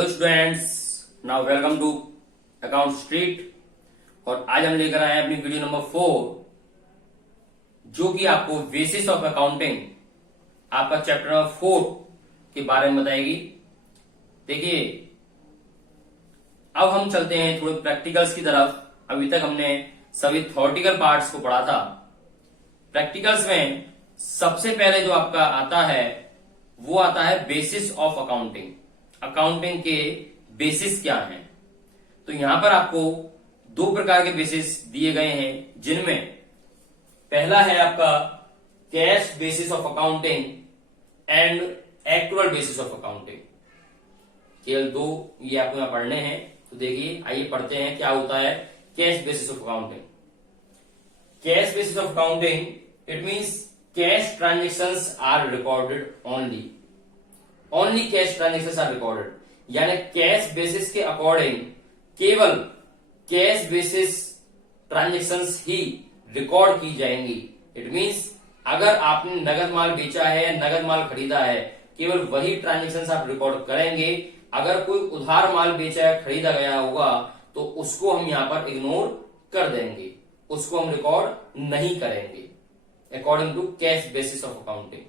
Hello students, now welcome to account street. और आज हम लेकर आए हैं अपनी वीडियो नंबर 4, जो कि आपको बेसिस ऑफ अकाउंटिंग आपका चैप्टर नंबर 4 के बारे में बताएगी। देखिए, अब हम चलते हैं थोड़े प्रैक्टिकल्स की तरफ। अभी तक हमने सभी थ्योरेटिकल पार्ट्स को पढ़ा था। प्रैक्टिकल्स में सबसे पहले जो आपका आता है वो आता है बेसिस ऑफ अकाउंटिंग। अकाउंटिंग के बेसिस क्या हैं? तो यहां पर आपको दो प्रकार के बेसिस दिए गए हैं, जिनमें पहला है आपका cash basis of accounting and actual basis of accounting. केवल दो ये आपको यहां पढ़ने हैं। तो देखिए, आइए पढ़ते हैं क्या होता है cash basis of accounting. Cash basis of accounting, it means cash transactions are recorded only cash transactions are recorded. यानी कैश बेसिस के अकॉर्डिंग केवल कैश बेसिस ट्रांजेक्शंस ही रिकॉर्ड की जाएंगी। इट मीन्स अगर आपने नगद माल बेचा है या नगद माल खरीदा है, केवल वही ट्रांजेक्शंस आप रिकॉर्ड करेंगे। अगर कोई उधार माल बेचा या खरीदा गया होगा तो उसको हम यहां पर इग्नोर कर देंगे, उसको हम रिकॉर्ड नहीं करेंगे according to cash basis of accounting.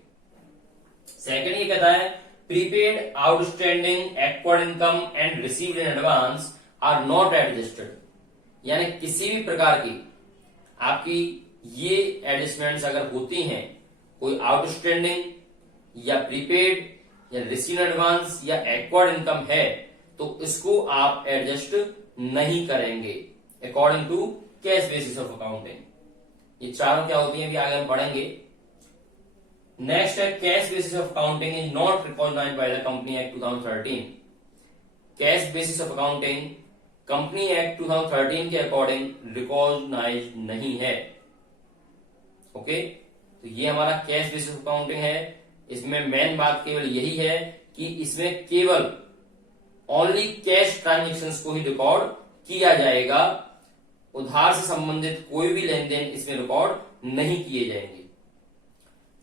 Second ये कहता है prepaid outstanding acquired income and received in advance are not adjusted. यानी किसी भी प्रकार की आपकी ये एडजस्टमेंट्स अगर होती हैं, कोई आउटस्टैंडिंग या प्रीपेड या रिसीव्ड एडवांस या एक्वायर्ड इनकम है, तो इसको आप एडजस्ट नहीं करेंगे according to cash basis of accounting. ये चारों क्या होती हैं भी आगे हम पढ़ेंगे। नेक्स्ट है cash basis of accounting is not recognised by the company act 2013। Cash basis of accounting company act 2013 के अकॉर्डिंग रिकॉग्नाइज नहीं है। ओके, तो ये हमारा कैश बेसिस ऑफ अकाउंटिंग है। इसमें मेन बात केवल यही है कि इसमें केवल ओनली कैश ट्रांजेक्शंस को ही रिकॉर्ड किया जाएगा। उधार से संबंधित कोई भी लेन देन इसमें रिकॉर्ड नहीं किए जाएंगे।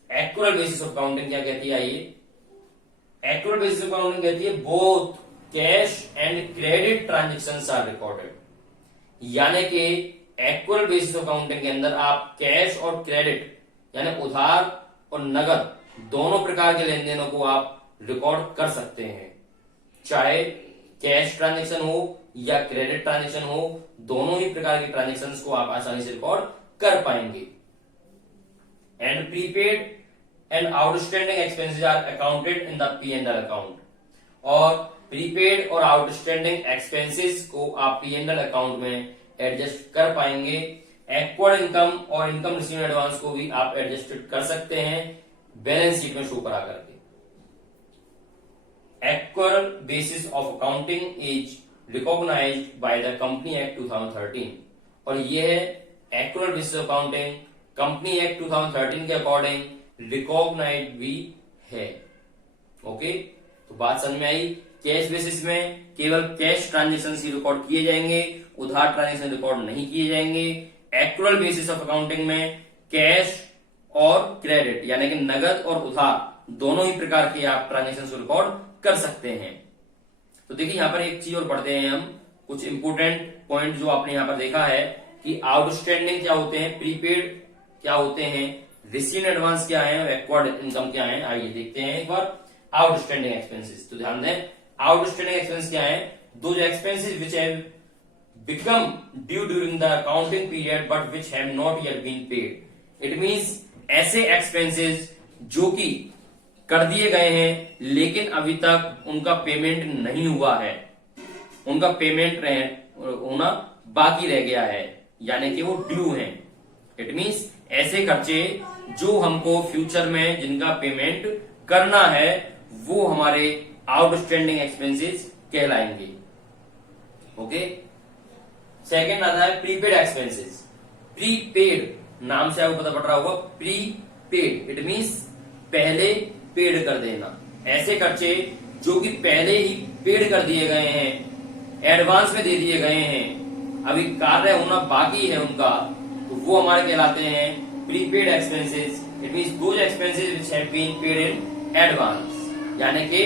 एक्चुअल बेसिस ऑफ अकाउंटिंग क्या कहती है? आइए, एक्चुअल बेसिस ऑफ अकाउंटिंग कहती है both cash and credit transactions are recorded. यानी कि एक्चुअल बेसिस ऑफ अकाउंटिंग के अंदर आप कैश और क्रेडिट यानी उधार और नगद दोनों प्रकार के लेन देनों को आप रिकॉर्ड कर सकते हैं। चाहे कैश ट्रांजेक्शन हो या क्रेडिट ट्रांजेक्शन हो, दोनों ही प्रकार के ट्रांजेक्शंस को आप आसानी से रिकॉर्ड कर पाएंगे। And prepaid and outstanding expenses are accounted in the P&L account. और प्रीपेड और आउटस्टैंडिंग एक्सपेंसेस को आप P&L अकाउंट में एडजस्ट कर पाएंगे। एक्वायर्ड इनकम और इनकम रिसीव्ड एडवांस को भी आप एडजस्ट कर सकते हैं बैलेंस शीट में शो करा करके। Actual basis of accounting is recognised by the company act 2013। और यह है actual basis of accounting company act 2013 के अकॉर्डिंग रिकॉग्नाइज्ड भी है। ओके, तो बात समझ में आई। कैश बेसिस में केवल कैश ट्रांजेक्शन ही रिकॉर्ड किए जाएंगे, उधार ट्रांजेक्शन रिकॉर्ड नहीं किए जाएंगे। एक्चुअल बेसिस ऑफ अकाउंटिंग में कैश और क्रेडिट यानी कि नगद और उधार दोनों ही प्रकार के आप ट्रांजेक्शन को रिकॉर्ड कर सकते हैं। तो देखिए, यहां पर एक चीज और पढ़ते हैं हम, कुछ इंपोर्टेंट पॉइंट जो आपने यहां पर देखा है कि आउटस्टैंडिंग क्या होते हैं, प्रीपेड क्या होते हैं, रिसीव्ड एडवांस क्या है और एक्वायर्ड इनकम क्या है। आइए देखते हैं एक बार आउटस्टैंडिंग एक्सपेंसेस। तो ध्यान दें, आउटस्टैंडिंग एक्सपेंस क्या है? दो expenses which have become due during the accounting period but which have not yet been paid. It means ऐसे एक्सपेंसेस जो कि कर दिए गए हैं लेकिन अभी तक उनका पेमेंट नहीं हुआ है, उनका पेमेंट होना बाकी रह गया है, यानी कि वो ड्यू है। इट मींस ऐसे खर्चे जो हमको फ्यूचर में जिनका पेमेंट करना है वो हमारे आउटस्टैंडिंग एक्सपेंसेस कहलाएंगे। ओके, सेकेंड आता है प्रीपेड एक्सपेंसेस। प्रीपेड नाम से आपको पता पड़ रहा होगा, प्रीपेड इट मींस पहले पेड कर देना। ऐसे खर्चे जो कि पहले ही पेड कर दिए गए हैं, एडवांस में दे दिए गए हैं, अभी कार्य होना बाकी है उनका, तो वो हमारे कहलाते हैं prepaid expenses. It means those expenses which have been paid in advance. यानी कि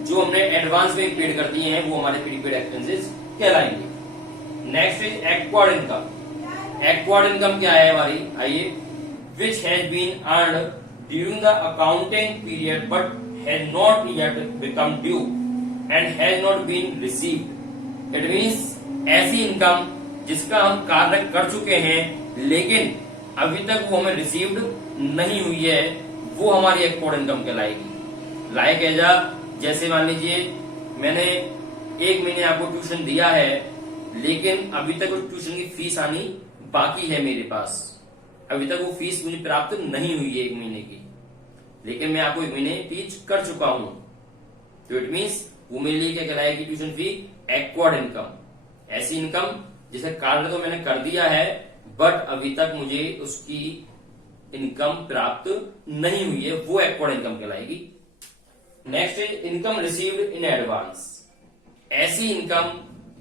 जो हमने एडवांस में पेड कर दिए हैं वो हमारे प्रीपेड एक्सपेंसेस कहलाएंगे। Next is acquired income. Acquired income क्या है हमारी, आइए, which has been earned during the accounting period but has not yet become due and has not been received. It means ऐसी इनकम जिसका हम कार्य कर चुके हैं लेकिन अभी तक वो हमें रिसीव्ड नहीं हुई है, वो हमारी एक्वायर्ड इनकम कहलाएगी। लाइक एजा, जैसे मान लीजिए मैंने 1 महीने आपको ट्यूशन दिया है लेकिन अभी तक उस ट्यूशन की फीस आनी बाकी है मेरे पास, अभी तक वो फीस मुझे प्राप्त नहीं हुई है 1 महीने की, लेकिन मैं आपको 1 महीने टीच कर चुका हूं, तो इट मीन्स वो मेरे लिए क्या कहलाएगी, ट्यूशन फी एक्वायर्ड इनकम। ऐसी इनकम जिसे कार्य तो मैंने कर दिया है बट अभी तक मुझे उसकी इनकम प्राप्त नहीं हुई है, वो एक्वायर्ड इनकम कहलाएगी। Next is income received in advance. ऐसी इनकम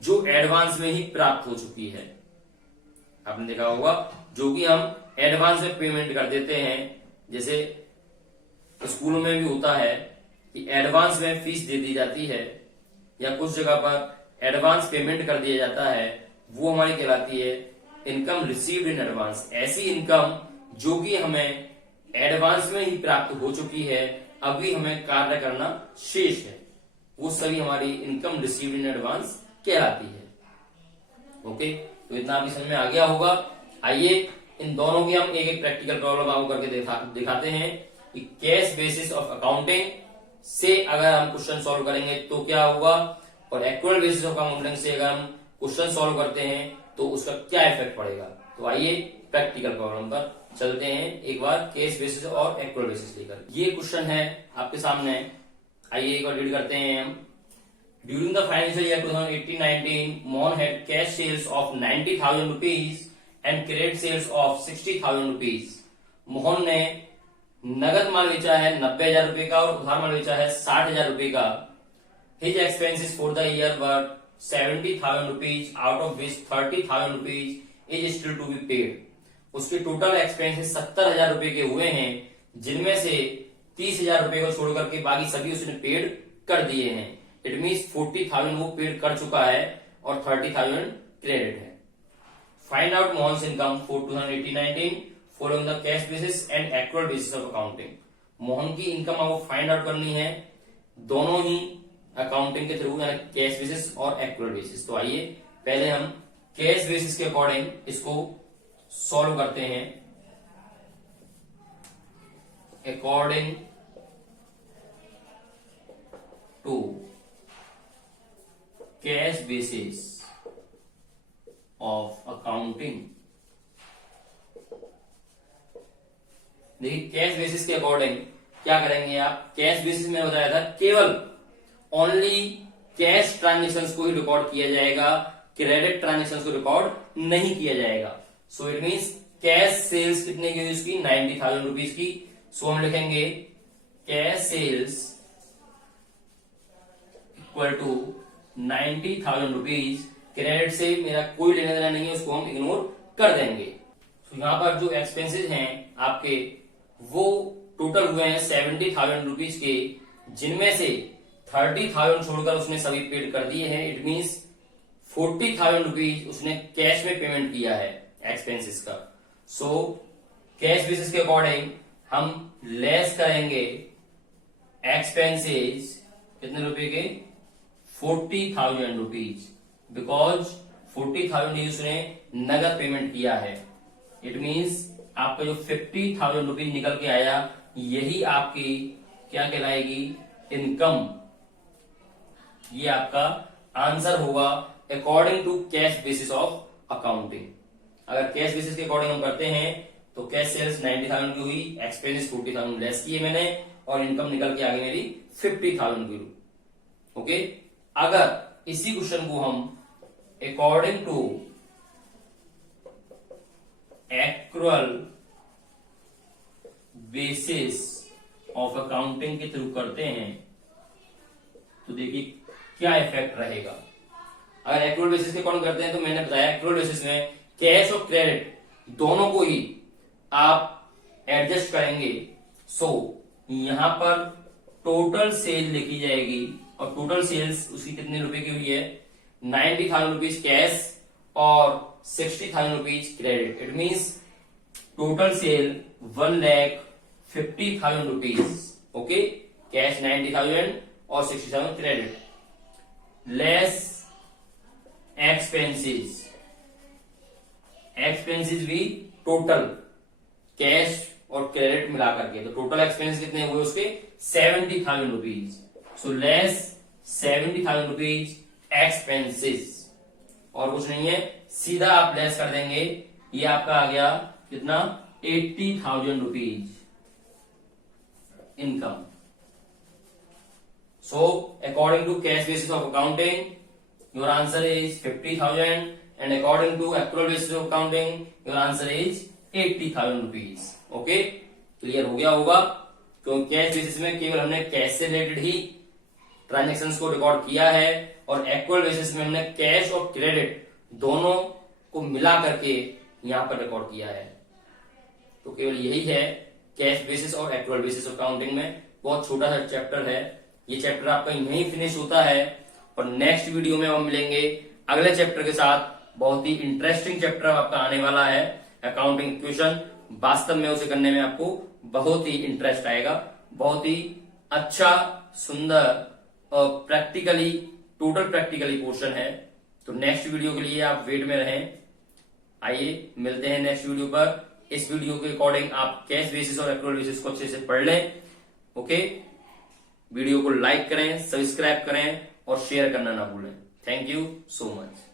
जो एडवांस में ही प्राप्त हो चुकी है, आपने देखा होगा जो कि हम एडवांस में पेमेंट कर देते हैं, जैसे स्कूलों में भी होता है कि एडवांस में फीस दे दी जाती है या कुछ जगह पर एडवांस पेमेंट कर दिया जाता है, वो हमारी कहलाती है इनकम रिसीव्ड इन एडवांस। ऐसी इनकम जो कि हमें एडवांस में ही प्राप्त हो चुकी है, अभी हमें कार्य करना शेष है, वो सभी हमारी इनकम रिसीव्ड इन एडवांस कहलाती है। ओके, तो इतना आपकी समझ में आ गया होगा। आइए इन दोनों की हम एक एक प्रैक्टिकल प्रॉब्लम आपको करके दिखाते हैं कि कैश बेसिस ऑफ अकाउंटिंग से अगर हम क्वेश्चन सॉल्व करेंगे तो क्या होगा, और एक्चुअल बेसिस ऑफ अकाउंटिंग से अगर हम क्वेश्चन सॉल्व करते हैं तो उसका क्या इफेक्ट पड़ेगा। तो आइए प्रैक्टिकल प्रॉब्लम पर चलते हैं, एक बार केस बेसिस और एक्चुअल बेसिस लेकर। ये क्वेश्चन है आपके सामने, आइए एक बार रीड करते हैं हम। During the financial year 2018-19 Mohan had cash sales of 90,000 rupees and credit sales of 60,000 rupees. Mohan ने नगद माल बेचा है 90,000 रुपए का और उधार माल बेचा है 60,000 रुपए का। His expenses for the year were 70,000 rupees out of which 30,000 rupees is still to be paid. उसके टोटल एक्सपेंसेस 70,000 रुपए के हुए हैं, जिनमें से 30,000 रुपए को छोड़ करके बाकी सभी उसने पेड कर दिए हैं। इट मीन्स 40,000 वो पेड कर चुका है और 30,000 क्रेडिट है। Find out Mohan's income for 2018-19 following the cash basis and actual basis of accounting. Mohan की इनकम आपको फाइंड आउट करनी है दोनों ही अकाउंटिंग के थ्रू, यानी कैश बेसिस और एक्चुअल बेसिस। तो आइए पहले हम कैश बेसिस के अकॉर्डिंग इसको सॉल्व करते हैं। According to cash basis of accounting, देखिए कैश बेसिस के अकॉर्डिंग क्या करेंगे आप, कैश बेसिस में बताया था केवल ओनली कैश ट्रांजेक्शन्स को ही रिकॉर्ड किया जाएगा, क्रेडिट ट्रांजेक्शन्स को रिकॉर्ड नहीं किया जाएगा। So it means cash sales कितने की हुई उसकी 90,000 रुपीज की। सो हम लिखेंगे cash sales equal to 90,000 rupees. Credit से मेरा कोई लेना देना नहीं है, उसको हम इग्नोर कर देंगे। तो यहां पर जो एक्सपेंसेस हैं आपके वो टोटल हुए हैं 70,000 रुपीज के, जिनमें से 30,000 छोड़कर उसने सभी पेड कर दिए हैं। इट मीन्स 40,000 रुपीज उसने कैश में पेमेंट किया है एक्सपेंसेस का। सो कैश बेसिस के अकॉर्डिंग हम लेस करेंगे एक्सपेंसेस कितने रुपए के, 40,000 रुपीज, बिकॉज 40,000 ही उसने नगद पेमेंट किया है। इट मीन्स आपका जो 50,000 रुपीज निकल के आया, यही आपकी क्या कहलाएगी, इनकम। ये आपका आंसर होगा according to cash basis of accounting. अगर कैश बेसिस के अकॉर्डिंग हम करते हैं तो कैश सेल्स 90,000 की हुई, एक्सपेंसेस 40,000 लेस किए मैंने, और इनकम निकल के आ गई मेरी 50,000 की। ओके, अगर इसी क्वेश्चन को हम according to actual basis of accounting के थ्रू करते हैं तो देखिए क्या इफेक्ट रहेगा। अगर एक्चुअल बेसिस के अकॉर्डिंग करते हैं तो मैंने बताया एक्चुअल बेसिस में कैश और क्रेडिट दोनों को ही आप एडजस्ट करेंगे। सो यहां पर टोटल सेल लिखी जाएगी और टोटल सेल्स उसकी कितने रुपए की हुई है, 90,000 रुपीज कैश और 60,000 rupees credit. It means total sale 1,50,000 rupees. Okay, cash 90,000 और 60,000 क्रेडिट, लेस एक्सपेंसेस। एक्सपेंसेस भी टोटल कैश और क्रेडिट मिला करके, तो टोटल एक्सपेंस कितने हुए उसके 70,000 rupees. So less 70,000 rupees expenses, और कुछ नहीं है, सीधा आप लेस कर देंगे, ये आपका आ गया कितना 80,000 rupees income. So according to cash basis of accounting your answer is 50,000 and according to accrual basis of accounting your answer is 80,000 rupees। Okay, clear हो गया होगा, क्योंकि कैश बेसिस में केवल हमने कैश से रिलेटेड ही ट्रांजेक्शंस को रिकॉर्ड किया है, और एक्चुअल बेसिस में हमने कैश और क्रेडिट दोनों को मिला करके यहां पर रिकॉर्ड किया है। तो केवल यही है कैश बेसिस और एक्चुअल बेसिस ऑफ अकाउंटिंग में। बहुत छोटा सा चैप्टर है, ये चैप्टर आपका यहीं फिनिश होता है, और नेक्स्ट वीडियो में हम मिलेंगे अगले चैप्टर के साथ। बहुत ही इंटरेस्टिंग चैप्टर आपका आने वाला है, अकाउंटिंग इक्वेशन। वास्तव में उसे करने में आपको बहुत ही इंटरेस्ट आएगा, बहुत ही अच्छा, सुंदर और प्रैक्टिकली, टोटल प्रैक्टिकली पोर्शन है। तो नेक्स्ट वीडियो के लिए आप वेट में रहें। आइए मिलते हैं नेक्स्ट वीडियो पर। इस वीडियो के अकॉर्डिंग आप कैश बेसिस और एक्चुअल बेसिस को अच्छे से पढ़ लें। ओके, वीडियो को लाइक करें, सब्सक्राइब करें और शेयर करना ना भूलें। Thank you so much.